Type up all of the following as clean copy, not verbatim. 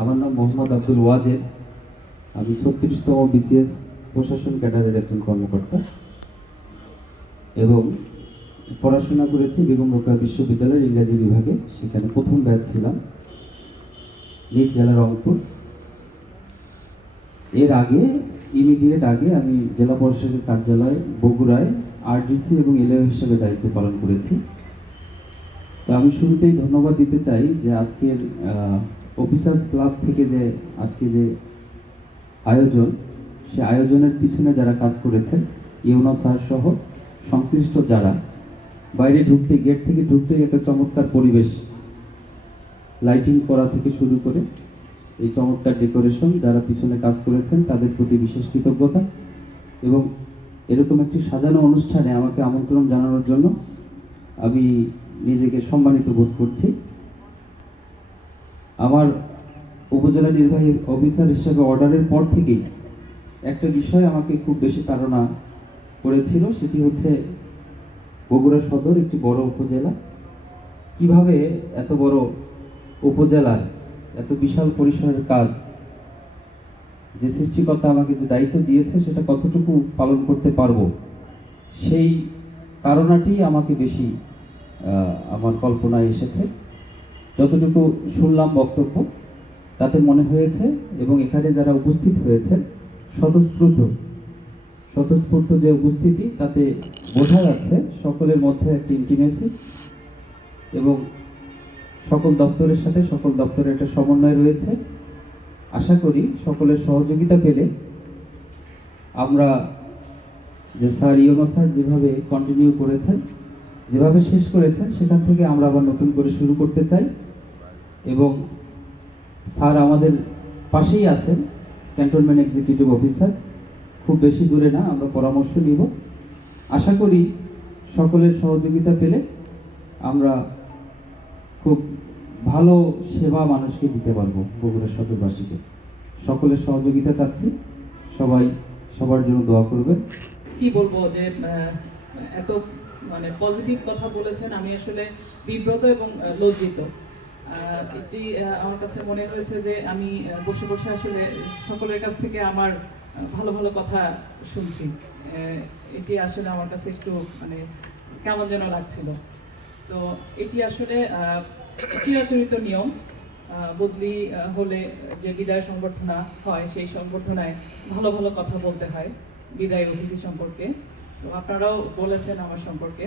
আমার নাম মোহাম্মদ আব্দুল ওয়াজেদ। আমি 36তম বিসিএস প্রশাসন ক্যাডারের একজন কর্মকর্তা এবং পড়াশোনা করেছি বেগম রোকেয়া বিশ্ববিদ্যালয়ের ইংরেজি বিভাগে। সেখানে প্রথম ব্যাচ ছিলাম, নিজ জেলা রংপুর। এর আগে ইমিডিয়েট আগে আমি জেলা পরিষদের কার্যালয় বগুড়ায় আরডিসি এবং এলএও হিসেবে দায়িত্ব পালন করেছি। তো আমি শুরুতেই ধন্যবাদ দিতে চাই যে আজকের অফিসার্স ক্লাব থেকে যে আজকে যে আয়োজন, সে আয়োজনের পিছনে যারা কাজ করেছেন, ইউনো স্যার সহ সংশ্লিষ্ট যারা, বাইরে ঢুকতে গেট থেকে ঢুকতেই একটা চমৎকার পরিবেশ, লাইটিং করা থেকে শুরু করে এই চমৎকার ডেকোরেশন, যারা পিছনে কাজ করেছেন তাদের প্রতি বিশেষ কৃতজ্ঞতা। এবং এরকম একটি সাজানো অনুষ্ঠানে আমাকে আমন্ত্রণ জানানোর জন্য আমি নিজেকে সম্মানিত বোধ করছি। আমার উপজেলা নির্বাহী অফিসার হিসেবে অর্ডারের পর থেকেই একটা বিষয় আমাকে খুব বেশি তাড়না করেছিল, সেটি হচ্ছে বগুড়া সদর একটি বড় উপজেলা, কিভাবে এত বড় উপজেলার এত বিশাল পরিসরের কাজ, যে সৃষ্টিকর্তা আমাকে যে দায়িত্ব দিয়েছে সেটা কতটুকু পালন করতে পারবো, সেই কারণটি আমাকে বেশি আমার কল্পনায় এসেছে। যতটুকু শুনলাম বক্তব্য, তাতে মনে হয়েছে এবং এখানে যারা উপস্থিত হয়েছেন স্বতঃস্ফূর্ত যে উপস্থিতি, তাতে বোঝা যাচ্ছে সকলের মধ্যে একটি ইন্টিমেসি এবং সকল দপ্তরের সাথে সকল দপ্তরের একটা সমন্বয় রয়েছে। আশা করি সকলের সহযোগিতা পেলে আমরা যে স্যার ইউনো স্যার যেভাবে কন্টিনিউ করেছেন, যেভাবে শেষ করেছেন, সেখান থেকে আমরা আবার নতুন করে শুরু করতে চাই। এবং স্যার আমাদের পাশেই আছেন, ক্যান্টনমেন্ট এক্সিকিউটিভ অফিসার, খুব বেশি দূরে না, আমরা পরামর্শ নিব। আশা করি সকলের সহযোগিতা পেলে আমরা খুব ভালো সেবা মানুষকে দিতে পারবো, বগুড়া সদরবাসীকে। সকলের সহযোগিতা চাচ্ছি, সবাই সবার জন্য দোয়া করবেন। কি বলবো যে এত পজিটিভ কথা বলেছেন, আমি আসলে বিব্রত এবং লজ্জিত। এটি আমার কাছে মনে হয়েছে যে আমি বসে বসে আসলে সকলের কাছ থেকে আমার ভালো ভালো কথা শুনছি। এটি আসলে আমার কাছে একটু কেমন যেন লাগছিল। তো এটি আসলে চিরাচরিত নিয়ম, বদলি হলে যে বিদায় সংবর্ধনা হয়, সেই সংবর্ধনায় ভালো ভালো কথা বলতে হয় বিদায় অতিথি সম্পর্কে। তো আপনারাও বলেছেন আমার সম্পর্কে,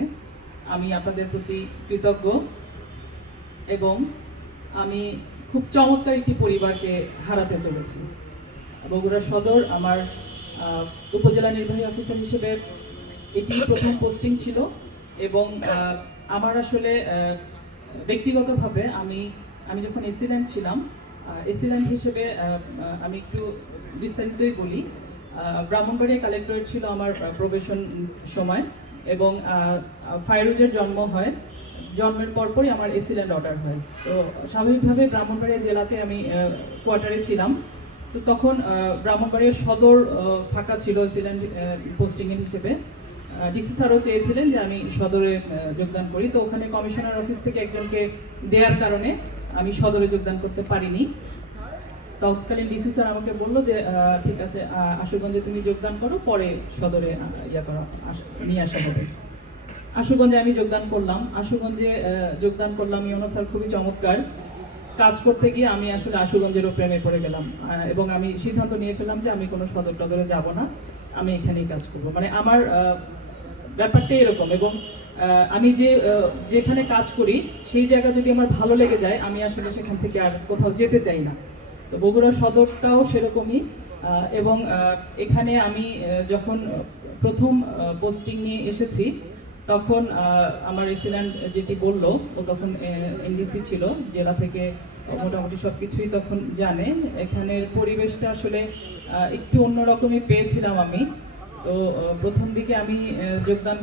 আমি আপনাদের প্রতি কৃতজ্ঞ এবং আমি খুব চমৎকার একটি পরিবারকে হারাতে চলেছি। বগুড়া সদর আমার উপজেলা নির্বাহী অফিসার হিসেবে এটি প্রথম পোস্টিং ছিল এবং আমার আসলে ব্যক্তিগতভাবে আমি যখন এসিল্যান্ড ছিলাম, এসিল্যান্ড হিসেবে আমি একটু বিস্তারিতই বলি। ব্রাহ্মণবাড়িয়া কালেক্টরেট ছিল আমার প্রবেশন সময় এবং ফাইরুজের জন্ম হয়, জন্মের পরপরই আমার এসিল্যান্ড অর্ডার হয়। তো স্বাভাবিকভাবে ব্রাহ্মণবাড়িয়া জেলাতে আমি কোয়ার্টারে ছিলাম। তো তখন ব্রাহ্মণবাড়িয়া সদর ফাঁকা ছিল এসিল্যান্ড পোস্টিংয়ের হিসেবে। ডিসি স্যারও চেয়েছিলেন যে আমি সদরে যোগদান করি, তো ওখানে কমিশনার অফিস থেকে একজনকে দেওয়ার কারণে আমি সদরে যোগদান করতে পারিনি। তৎকালীন ডিসি স্যার আমাকে বললো যে ঠিক আছে, আশুগঞ্জে তুমি যোগদান করো, পরে সদরে নিয়ে আসা হবে। আশুগঞ্জে আমি যোগদান করলাম। আশুগঞ্জে যোগদান করলাম, ইউনো স্যার খুবই চমৎকার। কাজ করতে গিয়ে আমি আসলে আশুগঞ্জেরও প্রেমে পড়ে গেলাম এবং আমি সিদ্ধান্ত নিয়ে ফেললাম যে আমি কোনো সদর টদরে যাব না, আমি এখানেই কাজ করবো। আমার ব্যাপারটা এরকম। এবং আমি যেখানে কাজ করি সেই জায়গা যদি আমার ভালো লেগে যায়, আমি আসলে সেখান থেকে আর কোথাও যেতে চাই না। তো বগুড়া সদরটাও সেরকমই। এবং এখানে আমি যখন প্রথম পোস্টিং নিয়ে এসেছি, তখন আমার এসিল্যান্ড যেটি বললো, ও তখন এনডিসি ছিল, জেলা থেকে মোটামুটি সবকিছুই তখন জানে। এখানের পরিবেশটা আসলে একটু অন্যরকমই পেয়েছিলাম আমি। তো প্রথম দিকে আমি যোগদান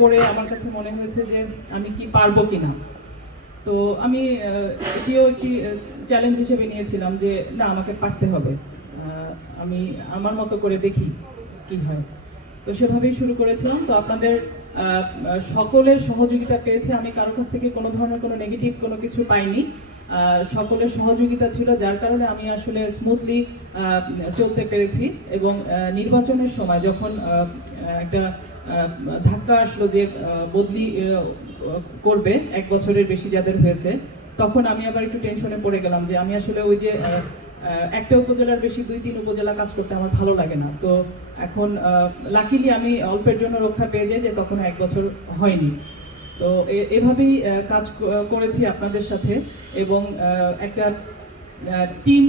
করে আমার কাছে মনে হয়েছে যে আমি কি পারবো কিনা। তো আমি এটিও একটি চ্যালেঞ্জ হিসেবে নিয়েছিলাম যে না, আমাকে পারতে হবে, আমি আমার মতো করে দেখি কি হয়। তো সেভাবেই শুরু করেছিলাম। তো আপনাদের সকলের সহযোগিতা পেয়েছে, আমি কারোর কাছ থেকে কোনো ধরনের কোনো নেগেটিভ কোনো কিছু পাইনি। সকলের সহযোগিতা ছিল, যার কারণে আমি আসলে স্মুথলি চলতে পেরেছি। এবং নির্বাচনের সময় যখন একটা ধাক্কা আসলো যে বদলি করবে 1 বছরের বেশি যাদের হয়েছে, তখন আমি আবার একটু টেনশনে পড়ে গেলাম যে আমি আসলে ওই যে একটা উপজেলার বেশি 2-3 উপজেলা কাজ করতে আমার ভালো লাগে না। তো এখন লাকিলি আমি অল্পের জন্য রক্ষা পেয়ে যাই যে তখন 1 বছর হয়নি। তো এভাবেই কাজ করেছি আপনাদের সাথে, এবং একটা টিম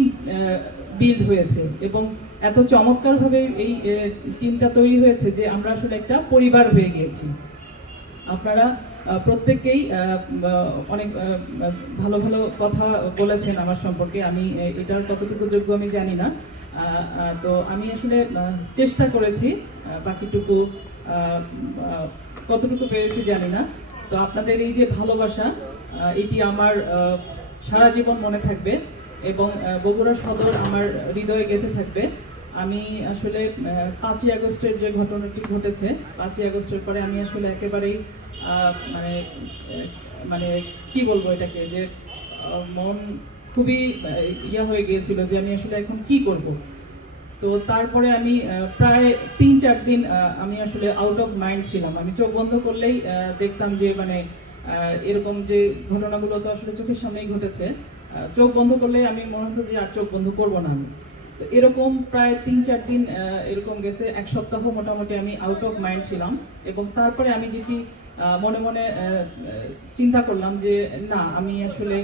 বিল্ড হয়েছে এবং এত চমৎকারভাবে এই টিমটা তৈরি হয়েছে যে আমরা আসলে একটা পরিবার হয়ে গিয়েছি। আপনারা প্রত্যেকেই অনেক ভালো ভালো কথা বলেছেন আমার সম্পর্কে, আমি এটার কতটুকু যোগ্য আমি জানি না। তো আমি আসলে চেষ্টা করেছি, বাকিটুকু কতটুকু পেরেছি জানি না। তো আপনাদের এই যে ভালোবাসা, এটি আমার সারা জীবন মনে থাকবে এবং বগুড়া সদর আমার হৃদয়ে গেঁথে থাকবে। আমি আসলে 5ই আগস্টের যে ঘটনাটি ঘটেছে, 5ই আগস্টের পরে আমি আসলে একেবারেই মানে কি বলবো এটাকে, যে মন খুবই ইয়া হয়ে গিয়েছিল যে আমি আসলে এখন কি করব। তো তারপরে আমি প্রায় 3-4 দিন আমি আসলে আউট অফ মাইন্ড ছিলাম। আমি চোখ বন্ধ করলেই দেখতাম যে এরকম যে ঘটনাগুলো তো আসলে চোখের সামনেই ঘটেছে, চোখ বন্ধ করলেই আমি মনে হতো যে আর চোখ বন্ধ করব না আমি। তো এরকম প্রায় 3-4 দিন এরকম গেছে, 1 সপ্তাহ মোটামুটি আমি আউট অফ মাইন্ড ছিলাম। এবং তারপরে আমি যেটি মনে মনে চিন্তা করলাম যে না, আমি আসলে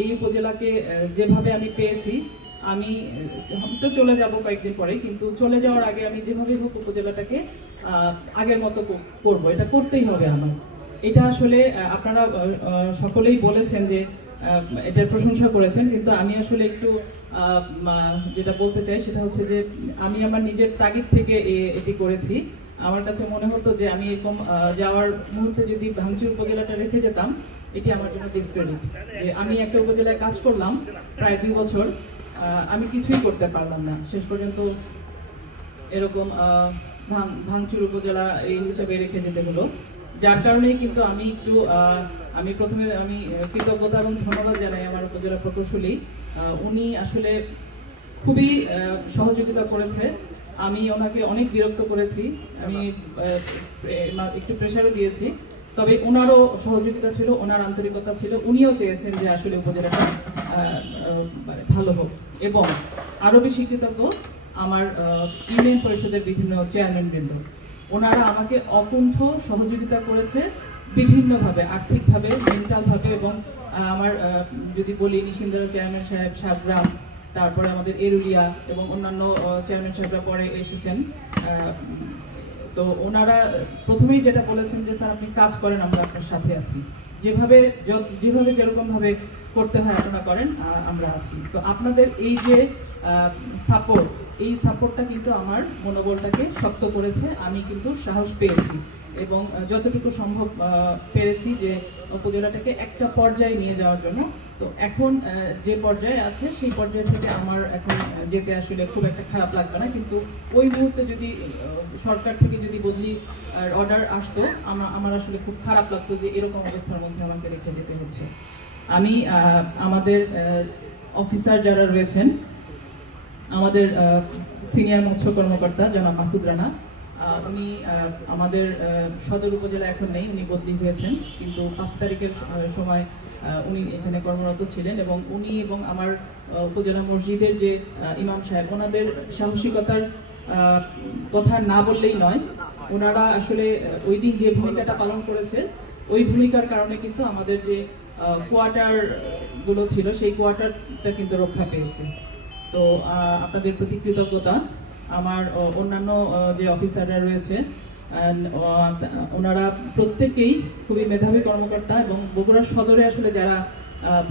এই উপজেলাকে যেভাবে আমি পেয়েছি, আমি তো চলে যাব কয়েকদিন পরে, কিন্তু চলে যাওয়ার আগে আমি যেভাবে হোক উপজেলাটাকে আগের মতো করব, এটা করতেই হবে আমার। এটা আসলে আপনারা সকলেই বলেছেন যে এটার প্রশংসা করেছেন, কিন্তু আমি আসলে একটু যেটা বলতে চাই সেটা হচ্ছে যে আমি আমার নিজের তাগিদ থেকে এটি করেছি। আমার কাছে মনে হতো যে আমি এরকম যাওয়ার মুহূর্তে যদি ভাঙচুর উপজেলাটা রেখে যেতাম, এটি আমার জন্য ডিসক্রেডিট, যে আমি একটা উপজেলায় কাজ করলাম প্রায় 2 বছর, আমি কিছুই করতে পারলাম না, শেষ পর্যন্ত এরকম ভাঙচুর উপজেলা এই হিসাবে রেখে যেতে হলো। যার কারণেই কিন্তু আমি একটু আমি প্রথমে কৃতজ্ঞতা এবং ধন্যবাদ জানাই আমার উপজেলা প্রকৌশলী। উনি আসলে খুবই সহযোগিতা করেছে। আমি ওনাকে অনেক বিরক্ত করেছি, আমি একটু প্রেশারও দিয়েছি, তবে ওনারও সহযোগিতা ছিল, ওনার আন্তরিকতা ছিল। উনিও চেয়েছেন যে আসলে উপজেলাটা ভালো হোক। এবং আরো বেশি কৃতজ্ঞ আমার ইউনিয়ন পরিষদের বিভিন্ন চেয়ারম্যানবৃন্দ, ওনারা আমাকে অকুণ্ঠ সহযোগিতা করেছে বিভিন্নভাবে, আর্থিকভাবে, মেন্টালভাবে। এবং আমার যদি বলি, নিশিন্দারা চেয়ারম্যান সাহেব, সাবগ্রাম, তারপরে আমাদের এরুলিয়া এবং অন্যান্য চেয়ারম্যান সাহেবরা পরে এসেছেন। তো ওনারা প্রথমেই যেটা বলেছেন যে স্যার আপনি কাজ করেন, আমরা আপনার সাথে আছি, যেভাবে যেরকম ভাবে করতে হয় আপনারা করেন, আমরা আছি। তো আপনাদের এই যে সাপোর্ট, এই সাপোর্টটা কিন্তু আমার মনোবলটাকে শক্ত করেছে। আমি কিন্তু সাহস পেয়েছি এবং যতটুকু সম্ভব পেরেছি যে উপজেলাটাকে একটা পর্যায়ে নিয়ে যাওয়ার জন্য। তো এখন যে পর্যায়ে আছে সেই পর্যায় থেকে আমার এখন যেতে আসলে খুব একটা খারাপ লাগবে না, কিন্তু ওই মুহূর্তে যদি সরকার থেকে যদি বদলি অর্ডার আসতো, আমার আসলে খুব খারাপ লাগতো যে এরকম অবস্থার মধ্যে আমাকে রেখে যেতে হচ্ছে। আমি আমাদের অফিসার যারা রয়েছেন, আমাদের সিনিয়র মৎস্য কর্মকর্তা জনাব মাসুদ রানা, উনি আমাদের সদর উপজেলা এখন নেই, উনি বদলি হয়েছেন, কিন্তু 5 তারিখের সময় উনি এখানে কর্মরত ছিলেন। এবং উনি এবং আমার উপজেলা মসজিদের যে ইমাম সাহেব, ওনাদের সাহসিকতার কথা না বললেই নয়। ওনারা আসলে ওই দিন যে ভূমিকাটা পালন করেছে, ওই ভূমিকার কারণে কিন্তু আমাদের যে কোয়ার্টার গুলো ছিল, সেই কোয়ার্টারটা কিন্তু রক্ষা পেয়েছে। তো আপনাদের প্রতি কৃতজ্ঞতা। আমার অন্যান্য যে অফিসাররা রয়েছে, ওনারা প্রত্যেকেই খুবই মেধাবী কর্মকর্তা এবং বগুড়া সদরে আসলে যারা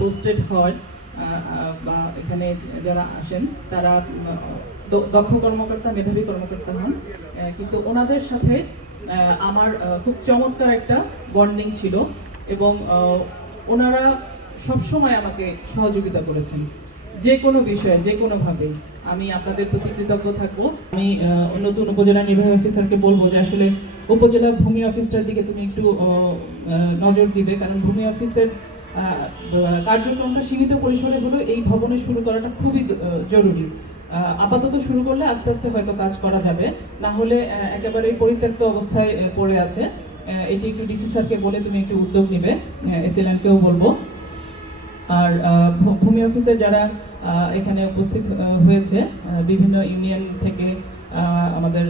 পোস্টেড হয় বা এখানে যারা আসেন, তারা দক্ষ কর্মকর্তা, মেধাবী কর্মকর্তা হন। কিন্তু ওনাদের সাথে আমার খুব চমৎকার একটা বন্ডিং ছিল এবং ওনারা সবসময় আমাকে সহযোগিতা করেছেন যে কোনো বিষয়ে, যে কোনোভাবে। আমি আপনাদের প্রতি কৃতজ্ঞ থাকবো। আমি নতুন উপজেলা নির্বাহী অফিসারকে বলবো যে আসলে উপজেলা ভূমি অফিসটার দিকে তুমি একটু নজর দিবে, কারণ ভূমি অফিসের কার্যক্রমটা সীমিত পরিসরে হলেও এই ভবনে শুরু করাটা খুবই জরুরি। আপাতত শুরু করলে আস্তে আস্তে হয়তো কাজ করা যাবে, না হলে একেবারেই পরিত্যক্ত অবস্থায় পড়ে আছে। এটি একটু ডিসি স্যারকে বলে তুমি একটু উদ্যোগ নিবে, এসএলএমকেও বলবো। আর ভূমি অফিসের যারা এখানে উপস্থিত হয়েছে বিভিন্ন ইউনিয়ন থেকে, আমাদের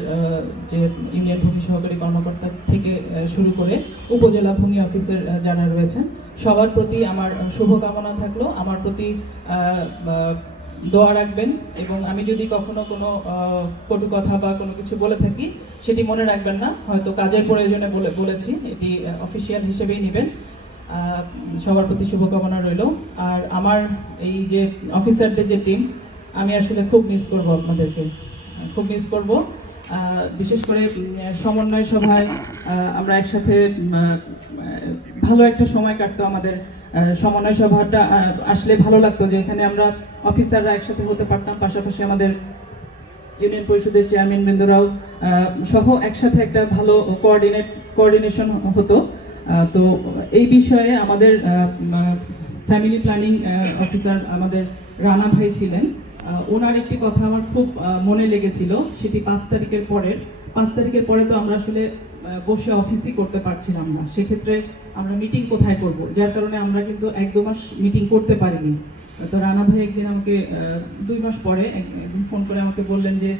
যে ইউনিয়ন ভূমি সহকারী কর্মকর্তা থেকে শুরু করে উপজেলা ভূমি অফিসের যারা রয়েছেন, সবার প্রতি আমার শুভকামনা থাকলো। আমার প্রতি দোয়া রাখবেন, এবং আমি যদি কখনো কোনো কটু কথা বা কোনো কিছু বলে থাকি সেটি মনে রাখবেন না, হয়তো কাজের প্রয়োজনে বলেছি, এটি অফিসিয়াল হিসেবেই নেবেন। সবার প্রতি শুভকামনা রইল। আর আমার এই যে অফিসারদের যে টিম, আমি আসলে খুব মিস করব, আপনাদেরকে খুব মিস করব। বিশেষ করে সমন্বয় সভায় আমরা একসাথে ভালো একটা সময় কাটতো আমাদের। সমন্বয় সভাটা আসলে ভালো লাগতো যে এখানে আমরা অফিসাররা একসাথে হতে পারতাম, পাশাপাশি আমাদের ইউনিয়ন পরিষদের চেয়ারম্যান বৃন্দরাও সহ একসাথে একটা ভালো কোঅর্ডিনেশন হতো। তো এই বিষয়ে আমাদের ফ্যামিলি প্ল্যানিং অফিসার আমাদের রানা ভাই ছিলেন, ওনার একটি কথা আমার খুব মনে লেগেছিল। সেটি 5 তারিখের পরে তো আমরা আসলে বসে অফিসই করতে পারছিলাম না, সেক্ষেত্রে আমরা মিটিং কোথায় করব, যার কারণে আমরা কিন্তু 1-2 মাস মিটিং করতে পারিনি। তো রানা ভাই একদিন আমাকে 2 মাস পরে একদিন ফোন করে আমাকে বললেন যে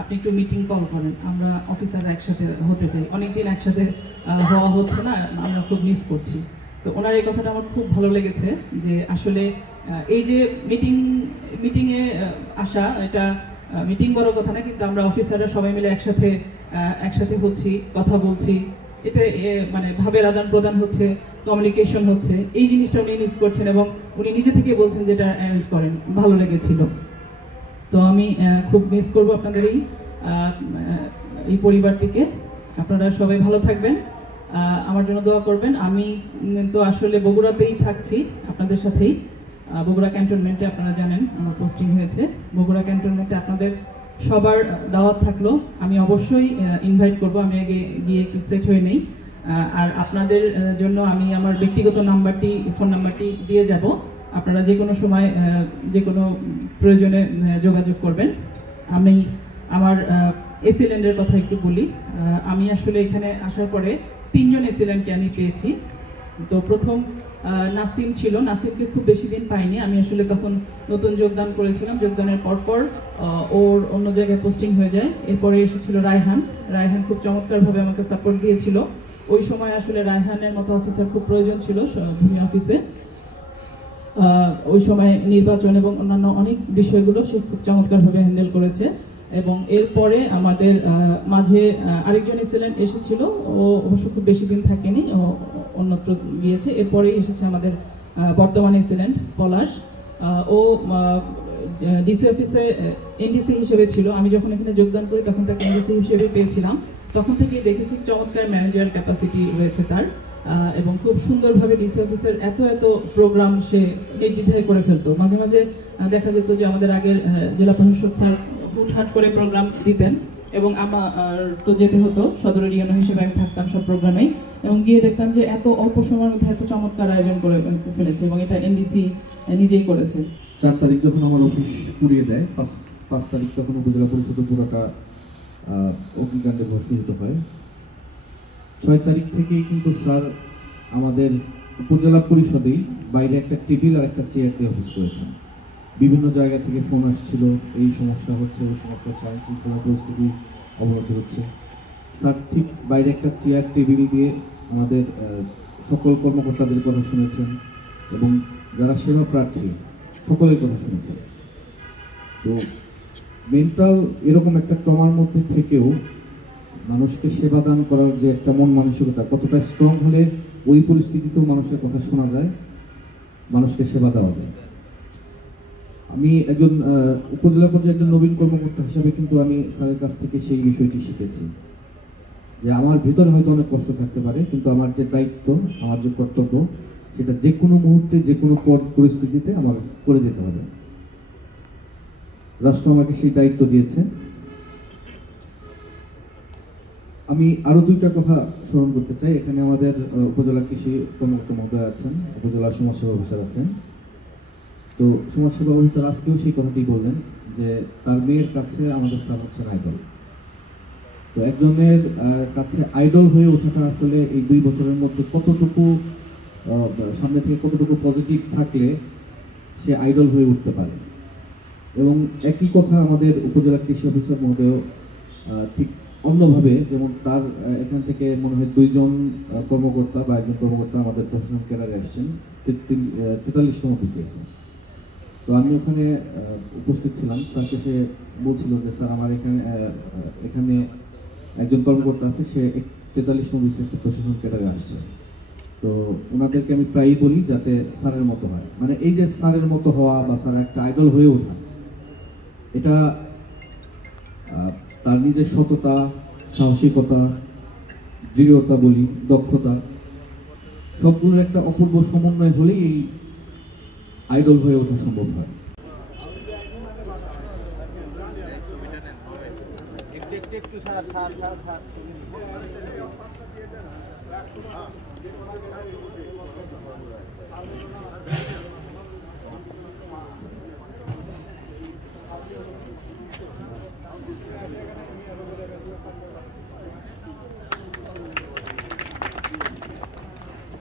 আপনি একটু মিটিং কল করেন, আমরা অফিসাররা একসাথে হতে চাই, অনেকদিন একসাথে হওয়া হচ্ছে না, আমরা খুব মিস করছি। তো ওনার এই কথাটা আমার খুব ভালো লেগেছে যে আসলে এই যে মিটিংয়ে আসা, এটা মিটিং বড় কথা না, কিন্তু আমরা অফিসাররা সবাই মিলে একসাথে হচ্ছি, কথা বলছি, এতে মানে ভাবের আদান প্রদান হচ্ছে, কমিউনিকেশন হচ্ছে, এই জিনিসটা উনি মিস করছেন এবং উনি নিজে থেকে বলছেন যেটা অ্যারেঞ্জ করেন, ভালো লেগেছিল। তো আমি খুব মিস করব আপনাদের এই পরিবারটিকে। আপনারা সবাই ভালো থাকবেন, আমার জন্য দোয়া করবেন। আমি তো আসলে বগুড়াতেই থাকছি আপনাদের সাথেই, বগুড়া ক্যান্টনমেন্টে, আপনারা জানেন আমার পোস্টিং হয়েছে বগুড়া ক্যান্টনমেন্টে। আপনাদের সবার দাওয়াত থাকলো, আমি অবশ্যই ইনভাইট করব, আমি আগে গিয়ে একটু সেট হয়ে নেই। আর আপনাদের জন্য আমি আমার ব্যক্তিগত ফোন নাম্বারটি দিয়ে যাব, আপনারা যে কোনো সময় যে কোনো প্রয়োজনে যোগাযোগ করবেন। আমি আমার এসিল্যান্ডের কথা একটু বলি। আমি আসলে এখানে আসার পরে 3 জন এসিল্যান্ডকে আমি পেয়েছি। তো প্রথম নাসিম ছিল, নাসিমকে খুব বেশি দিন পাইনি, আমি আসলে তখন নতুন যোগদান করেছিলাম। যোগদানের পরপর ওর অন্য জায়গায় পোস্টিং হয়ে যায়। এরপরে এসেছিল রায়হান খুব চমৎকারভাবে আমাকে সাপোর্ট দিয়েছিল। ওই সময় আসলে রায়হানের মতো অফিসার খুব প্রয়োজন ছিল ভূমি অফিসে। ওই সময় নির্বাচন এবং অন্যান্য অনেক বিষয়গুলো সে খুব চমৎকারভাবে হ্যান্ডেল করেছে। এবং এরপরে আমাদের মাঝে আরেকজন এসেছিল, ও অবশ্য খুব বেশি দিন থাকেনি, ও অন্যত্র গিয়েছে। এরপরেই এসেছে আমাদের বর্তমানে এসিলেন্ট পলাশ, ও ডিসি অফিসে এনডিসি হিসেবে ছিল। আমি যখন এখানে যোগদান করি তখন তাকে এনডিসি হিসেবে পেয়েছিলাম, তখন থেকেই দেখেছি চমৎকার ম্যানেজার ক্যাপাসিটি রয়েছে তার, এবং খুব সুন্দরভাবে ডিসি অফিসের এত প্রোগ্রাম সে নির্দ্বিধায় করে ফেলতো। মাঝে মাঝে দেখা যেত যে আমাদের আগের জেলা প্রশাসক স্যার হুটহাট করে প্রোগ্রাম দিতেন, এবং আমার তো যেতে হতো, সদরের ইউনো হিসেবে আমি থাকতাম সব প্রোগ্রামেই, এবং গিয়ে দেখতাম যে এত অল্প সময়ের মধ্যে এত চমৎকার আয়োজন করে ফেলেছে, এবং এটা এনডিসি নিজেই করেছে। 4 তারিখ যখন আমার অফিস পুড়িয়ে দেয়, 5 তারিখ তখন উপজেলা পরিষদের পুরোটা অগ্নিকাণ্ডে ভস্মীভূত হয়। 6 তারিখ থেকেই কিন্তু স্যার আমাদের উপজেলা পরিষদেই বাইরে একটা টেবিল আর একটা চেয়ার দিয়ে অফিস করেছেন। বিভিন্ন জায়গা থেকে ফোন আসছিল, এই সমস্যা হচ্ছে, ওই সমস্যা হচ্ছে, আইন শৃঙ্খলা পরিস্থিতি অবনতি হচ্ছে। স্যার ঠিক বাইরে একটা চেয়ার টেবিল দিয়ে আমাদের সকল কর্মকর্তাদের কথা শুনেছেন, এবং যারা সেবা প্রার্থী সকলের কথা শুনেছেন। তো মেন্টাল এরকম একটা ট্রমার মধ্যে থেকেও মানুষকে সেবা দান করার যে একটা মন মানসিকতা কতটা স্ট্রং হলে ওই পরিস্থিতিতেও মানুষের কথা শোনা যায়, মানুষকে সেবা দেওয়া যায়। আমি একজন উপজেলা পর্যায়ে একজন নবীন কর্মকর্তা হিসাবে কিন্তু আমি স্যারের কাছ থেকে সেই বিষয়টি শিখেছি যে আমার ভিতরে হয়তো অনেক কষ্ট থাকতে পারে, কিন্তু আমার যে দায়িত্ব, আমার যে কর্তব্য, সেটা যে কোনো মুহূর্তে যে কোনো পরিস্থিতিতে আমার করে যেতে হবে। রাষ্ট্র আমাকে সেই দায়িত্ব দিয়েছে। আমি আরো দুইটা কথা স্মরণ করতে চাই। এখানে আমাদের উপজেলা কৃষি কর্মকর্তা মহোদয় আছেন, উপজেলা সমাজসেবা অফিসার আছেন। তো সমাজসেবা অফিসার আজকেও সেই কথাটি বললেন যে তার মেয়ের কাছে আমাদের স্যার হচ্ছেন আইডল। তো একজনের কাছে আইডল হয়ে ওঠাটা আসলে এই 2 বছরের মধ্যে কতটুকু সামনে থেকে কতটুকু পজিটিভ থাকলে সে আইডল হয়ে উঠতে পারে। এবং একই কথা আমাদের উপজেলা কৃষি অফিসার মহোদয় ঠিক অন্যভাবে, যেমন তার এখান থেকে মনে হয় 2 জন কর্মকর্তা বা একজন কর্মকর্তা আমাদের প্রশাসন ক্যাডারে আসছেন, 43তম বিসিএস। তো আমি ওখানে উপস্থিত ছিলাম। স্যারকে সে বলছিল যে স্যার আমার এখানে একজন কর্মকর্তা আছে, সে 43তম বিসিএস প্রশাসন ক্যাডারে আসছে। তো ওনাদেরকে আমি প্রায়ই বলি যাতে স্যারের মতো হয়, মানে এই যে স্যারের মতো হওয়া বা স্যার একটা আইডল হয়ে ওঠা, এটা তার নিজের সততা, সাহসিকতা, দৃঢ়তা বলি, দক্ষতা, সবগুলোর একটা অপূর্ব সমন্বয় হলেই এই আইডল হয়ে ওঠা সম্ভব হয়। একটু